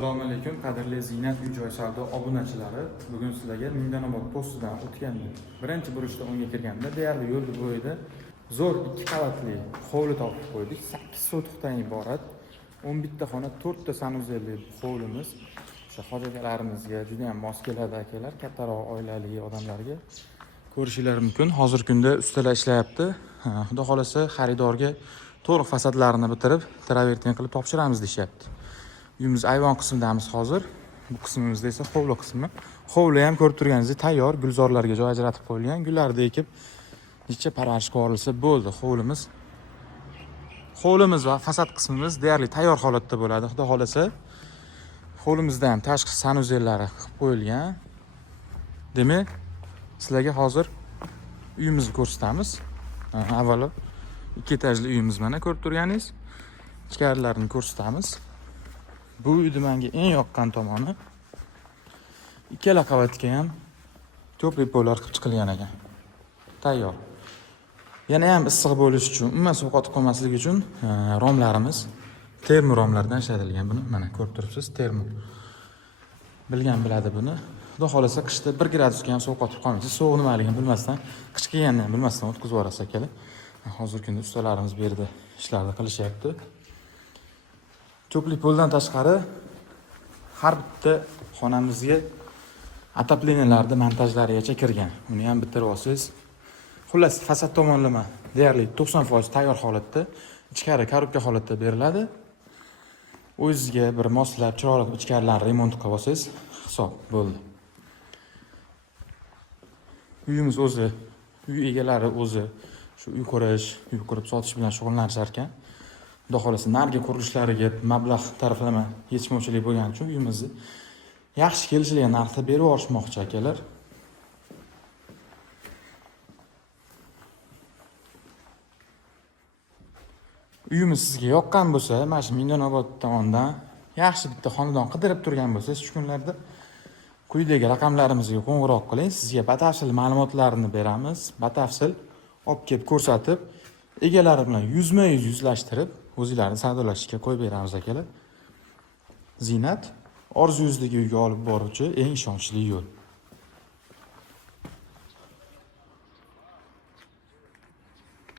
Assalomu alaykum qadrli Ziynat uy-joy savdo obunachilari. Bugun sizlarga Mingdanobod postidan o'tganda birinchi burishda o'nga kirganda deyarli yo'l bo'yida zo'r 2 qavatli hovli topib qo'ydik. 8 sotixdan iborat 11 ta xona, 4 ta sanuzelli hovlimiz. O'sha hojatlarimizga juda ham mos keladi akalar, kattaroq oilali odamlarga ko'rishingiz mumkin. Hozirgi kunda ustalar ishlayapti. Xudo xolasa xaridorga to'liq fasadlarini bitirib, travertin qilib topshiramiz deyapti. Uyimiz ayvon qismidamiz hozir. Bu qismimizda esa hovli qismi. Hovli ham ko'rib turganingizdek tayyor, gulzorlarga joy ajratib qo'yilgan. Gullarni ekib, necha parvarishga yuborilsa bo'ldi hovlimiz. Hovlimiz va fasad qismimiz deyarli tayyor holatda bo'ladi. Xudo xolasa, hovlimizda ham tashqi sanuzellari qilib qo'yilgan. Demak, sizlarga hozir uyimizni ko'rsatamiz. Avvalo 2 etajli uyimiz mana ko'rib turganingiz. Ichkarilarini ko'rsatamiz. Bu uyda menga eng yoqqan tomoni ikkala qavatga ham to'pli pollar qilib chiqilgan ekan. Tayyor. Yana ham issiq bo'lish uchun, umuman sovuq qotib qolmasligi uchun romlarimiz termo romlardan ishlatilgan. Buni mana ko'rib turibsiz, termo. Bilgan biladi buni. Xudo xolasa qishda 1 gradusga ham sovuq qotib qolmaydi. Sovuq nimaligini bilmasdan, qish kelgandan ham bilmasdan o'tkazib yuborasiz akalar. Hozirgi kunda ustalarimiz bu yerda ishlarni qilishyapti. To'pli poldan tashqari har bitta xonamizga отоплениyalarni montajlarigacha kirgan. Uni ham bitirib olsangiz, xullas fasad tomonlama deyarli 90% tayyor holatda, ichkari korobka holatda beriladi. O'zingizga bir moslab, chiroyli ichkarilarni remont qilib olsangiz, hisob bo'ldi. Uyimiz o'zi, uy egalari o'zi shu uy qurib sotish bilan shug'ullanishar ekan. Xudo xolasa nargi qurilishlariga mablag' taraflama yetishmovchilik bo'lgani uchun uyimizni yaxshi kelishilgan narxda berib yuborishmoqchi akalar. Uyimiz sizga yoqqan bo'lsa, mana shu Mingdanobod tomonidan yaxshi bitta xonadon qidirib turgan bo'lsangiz, shu kunlarda quyidagi raqamlarimizga qo'ng'iroq qiling. Sizga batafsil ma'lumotlarni beramiz. Batafsil olib kelib ko'rsatib, egalari bilan yuzma-yuz yuzlashtirib, o'zinglarni savdolashishga qo'yib beramiz akalar. Ziynat orzuyingizdagi uyga olib boruvchi eng ishonchli yo'l.